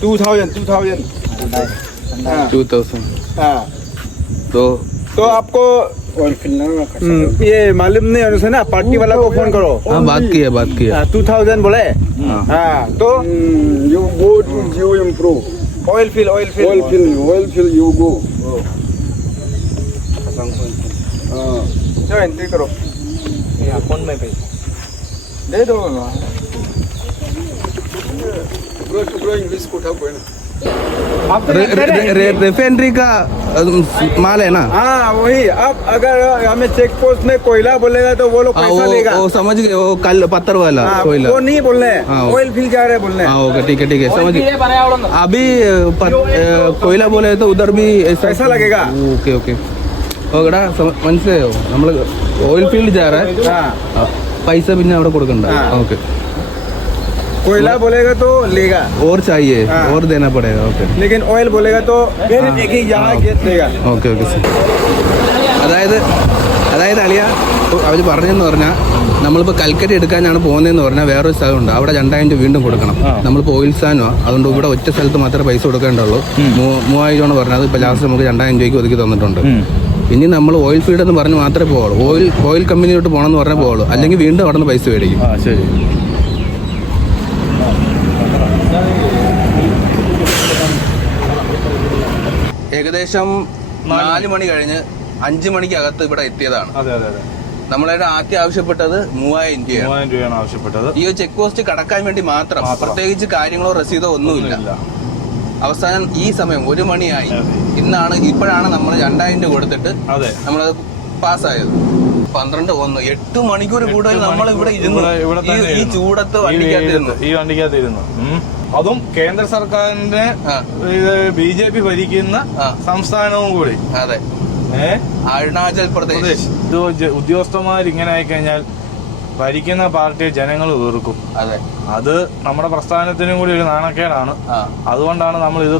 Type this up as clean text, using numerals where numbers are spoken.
2000 हाँ तो आपको ये मालूम नहीं है ना, पार्टी वाला को फोन करो। हाँ बात किया 2000 बोले। हाँ तो You go to Geo Improve. oil fill You go. चलो एंट्री करो, अकाउंट में पैसा दे दो ना। Bro, English को था कोई ना। रिफाइनरी का माल है ना? हाँ वही। अब अगर हमें चेक पोस्ट में कोयला बोलेगा तो वो लोग पैसा लेगा। वो समझ गए, वो कल पत्थर वाला कोयला वो नहीं बोलने, ऑयल फिल जा रहे बोलने। हाँ ओके ठीक है समझ गए। अभी कोयला बोले तो उधर भी पैसा लगेगा। ഓക്കെ മനസ്സിലായോ? നമ്മൾ ഓയിൽ ഫീൽഡ് जा रहा है, പൈസ പിന്നെ അവിടെ കൊടുക്കണ്ട। ഓക്കെ कोयला बोलेगा तो लेगा और चाहिए और देना पड़ेगा। ओके लेकिन ऑयल बोलेगा तो फिर एक ही यहाँ गेट देगा। ഓക്കെ അതായത് അളിയ അവർ പറഞ്ഞെന്ന് പറഞ്ഞാൽ നമ്മളിപ്പോൾ കൽക്കരി എടുക്കാനാണ് പോകുന്നതെന്ന് പറഞ്ഞാൽ വേറൊരു സ്ഥലമുണ്ട്, അവിടെ 2000 രൂപ വീണ്ടും കൊടുക്കണം. നമ്മളിപ്പോൾ ഓയിൽ സാധനമാണ്, അതുകൊണ്ട് ഇവിടെ ഒറ്റ സ്ഥലത്ത് മാത്രമേ പൈസ കൊടുക്കേണ്ടുള്ളൂ. 3000 രൂപ പറഞ്ഞത് ഇപ്പോൾ ലാസ്റ്റ് നമുക്ക് 2000 രൂപയ്ക്ക് ഒതുക്കി തന്നിട്ടുണ്ട്. ഇനി നമ്മൾ ഓയിൽ ഫീൽഡ് എന്ന് പറഞ്ഞ് മാത്രമേ പോകുള്ളൂ, ഓയിൽ കമ്പനിയോട്ട് പോകണമെന്ന് പറഞ്ഞാൽ പോകുള്ളൂ, അല്ലെങ്കിൽ വീണ്ടും അവിടെ നിന്ന് പൈസ മേടിക്കും. ശരി. ഏകദേശം 4 മണി കഴിഞ്ഞ് 5 മണിക്കകത്ത് ഇവിടെ എത്തിയതാണ്. അതെ നമ്മളായിട്ട് ആദ്യം ആവശ്യപ്പെട്ടത് 3000 രൂപയാണ് ആവശ്യപ്പെട്ടത്. ഈ ചെക്ക് പോസ്റ്റ് കടക്കാൻ വേണ്ടി മാത്രം, പ്രത്യേകിച്ച് കാര്യങ്ങളോ രസീതോ ഒന്നുമില്ല. അവസാനം ഈ സമയം 1 മണിയായി, ഇപ്പോഴാണ് നമ്മൾ 2000 രൂപ കൊടുത്തിട്ട് നമ്മളത് പാസ്സായത്. 12 8 മണിക്കൂർ കൂടുതൽ നമ്മൾ ഇവിടെ ഈ ചൂടത്ത് ഈ വണ്ടിക്കകത്തിരുന്നു. അതും കേന്ദ്ര സർക്കാരിന്റെ BJP ഭരിക്കുന്ന സംസ്ഥാനവും കൂടി. അതെ, അരുണാചൽ പ്രദേശ്. ഉദ്യോഗസ്ഥന്മാർ ഇങ്ങനെ ആയിക്കഴിഞ്ഞാൽ ഭരിക്കുന്ന പാർട്ടിയെ ജനങ്ങൾ വെറുക്കും. അതെ, അത് നമ്മുടെ പ്രസ്ഥാനത്തിനും കൂടി ഒരു നാണക്കേടാണ്. അതുകൊണ്ടാണ് നമ്മൾ ഇത്